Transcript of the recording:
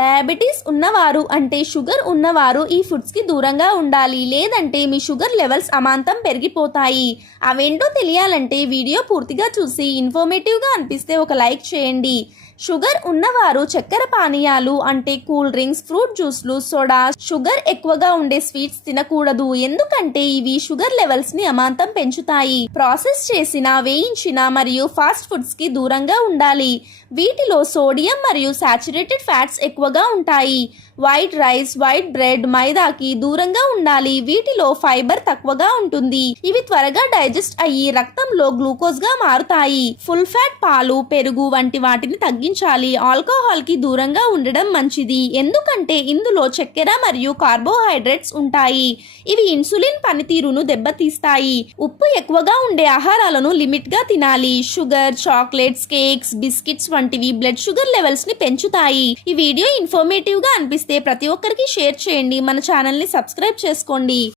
Diabetes ఉన్నవారు అంటే sugar ఉన్నవారు ఈ ఫుడ్స్కి దూరంగా ఉండాలి. లేదంటే మీ షుగర్ లెవెల్స్ అమాంతం పెరిగిపోతాయి. అవేంటో తెలియాలంటే వీడియో పూర్తిగా చూసి ఇన్ఫర్మేటివ్గా అనిపిస్తే ఒక లైక్ చేయండి. షుగర్ ఉన్నవారు చక్కెర పానీయాలు అంటే కూల్ డ్రింక్స్ ఫ్రూట్ జ్యూస్లు సోడా. షుగర్ ఎక్కువగా ఉండే స్వీట్స్ తినకూడదు. ఎందుకంటే ఇవి షుగర్ లెవెల్స్ని అమాంతం పెంచుతాయి. ప్రాసెస్ చేసిన వేయించిన మరియు ఫాస్ట్ ఫుడ్స్కి దూరంగా ఉండాలి. వీటిలో సోడియం మరియు సాచురేటెడ్ ఫ్యాట్స్ ఎక్కువగా ఉంటాయి. వైట్ రైస్ వైట్ బ్రెడ్ మైదాకి దూరంగా ఉండాలి. వీటిలో ఫైబర్ తక్కువగా ఉంటుంది. ఇవి త్వరగా డైజెస్ట్ అయ్యి రక్తంలో గ్లూకోజ్గా మారుతాయి. ఫుల్ ఫ్యాట్ పాలు పెరుగు వంటి వాటిని తగ్గించాలి. ఆల్కహాల్కి దూరంగా ఉండడం మంచిది. ఎందుకంటే ఇందులో చక్కెర మరియు కార్బోహైడ్రేట్స్ ఉంటాయి. ఇవి ఇన్సులిన్ పనితీరును దెబ్బతీస్తాయి. ఉప్పు ఎక్కువగా ఉండే ఆహారాలను లిమిట్గా తినాలి. షుగర్ చాక్లెట్స్ కేక్స్ బిస్కెట్స్ వంటివి బ్లడ్ షుగర్ లెవెల్స్ని పెంచుతాయి. ఈ వీడియో ఇన్ఫర్మేటివ్గా నచ్చితే ప్రతి ఒక్కరికి షేర్ చేయండి. మన ఛానల్ని సబ్స్క్రైబ్ చేసుకోండి.